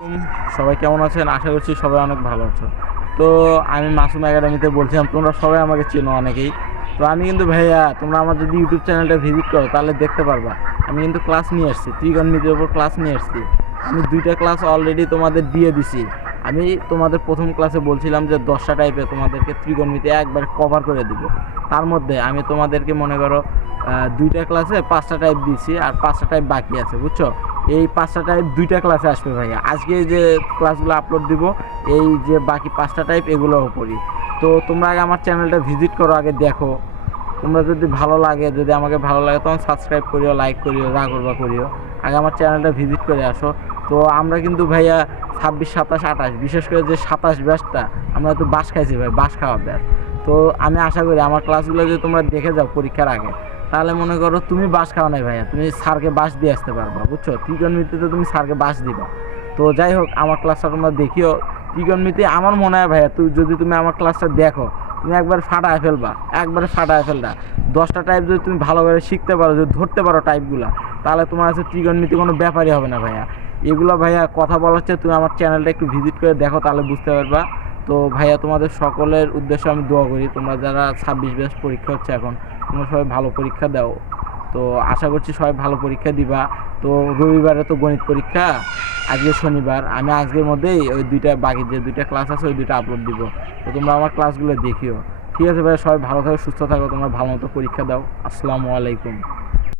হুম, সবাই কেমন আছেন? আশা করছি সবাই অনেক ভালো আছো। তো আমি মাসুম একাডেমিতে বলছিলাম, তোমরা সবাই আমাকে চেনো অনেকেই। তো আমি কিন্তু ভাইয়া, তোমরা আমার যদি ইউটিউব চ্যানেলটা ভিজিট করো তাহলে দেখতে পারবা আমি কিন্তু ক্লাস নিয়ে আসছি, ত্রিকোণমিতির ওপর ক্লাস নিয়ে আসছি। আমি 2টা ক্লাস অলরেডি তোমাদের দিয়ে দিছি। আমি তোমাদের প্রথম ক্লাসে বলছিলাম যে 10টা টাইপে তোমাদেরকে ত্রিকোণমিতি একবার কভার করে দিব। তার মধ্যে আমি তোমাদেরকে মনে করো 2টা ক্লাসে 5টা টাইপ দিয়েছি, আর 5টা টাইপ বাকি আছে, বুঝছো? এই 5টা টাইপ 2টা ক্লাসে আসবে ভাইয়া। আজকে যে ক্লাসগুলো আপলোড দিব, এই যে বাকি 5টা টাইপ এগুলোর উপরই। তো তোমরা আগে আমার চ্যানেলটা ভিজিট করো, আগে দেখো। তোমরা যদি ভালো লাগে, যদি আমাকে ভালো লাগে, তখন সাবস্ক্রাইব করিও, লাইক করিও, যা করবা করিও। আগে আমার চ্যানেলটা ভিজিট করে আসো। তো আমরা কিন্তু ভাইয়া 26, 27, 28, বিশেষ করে যে 27 ব্যাচটা, আমরা তো বাস খাইছি ভাই, বাস খাওয়া ব্যাচ। তো আমি আশা করি আমার ক্লাসগুলো যদি তোমরা দেখে যাও পরীক্ষার আগে, তাহলে মনে করো তুমি বাস খাও নাই ভাইয়া, তুমি স্যারকে বাস দিয়ে আসতে পারবা, বুঝছো? ত্রিকোণমিতিতে তুমি স্যারকে বাস দিবা। তো যাই হোক, আমার ক্লাসটা তোমরা দেখিও। ত্রিকোণমিতি আমার মনে হয় ভাইয়া, যদি তুমি আমার ক্লাসটা দেখো, তুমি একবার ফাটায় ফেলবা, একবারে ফাটায় ফেলবা। 10টা টাইপ যদি তুমি ভালো করে শিখতে পারো, যদি ধরতে পারো টাইপগুলো, তাহলে তোমার কাছে ত্রিকোণমিতি কোনো ব্যাপারই হবে না ভাইয়া। এগুলো ভাইয়া কথা বলার চেয়ে তুমি আমার চ্যানেলটা একটু ভিজিট করে দেখো, তাহলে বুঝতে পারবা। তো ভাইয়া, তোমাদের সকলের উদ্দেশ্যে আমি দোয়া করি, তোমরা যারা 26 ব্যাচ পরীক্ষা হচ্ছে এখন, তোমরা সবাই ভালো পরীক্ষা দাও। তো আশা করছি সবাই ভালো পরীক্ষা দিবা। তো রবিবারে তো গণিত পরীক্ষা, আজকে শনিবার, আমি আজকের মধ্যেই ওই বাকি যে 2টা ক্লাস আছে ওই 2টা আপলোড দিব। তো তোমরা আমার ক্লাসগুলো দেখিও। ঠিক আছে ভাই, সবাই ভালো থাকো, সুস্থ থাকো, তোমরা ভালো মতো পরীক্ষা দাও। আসসালামু আলাইকুম।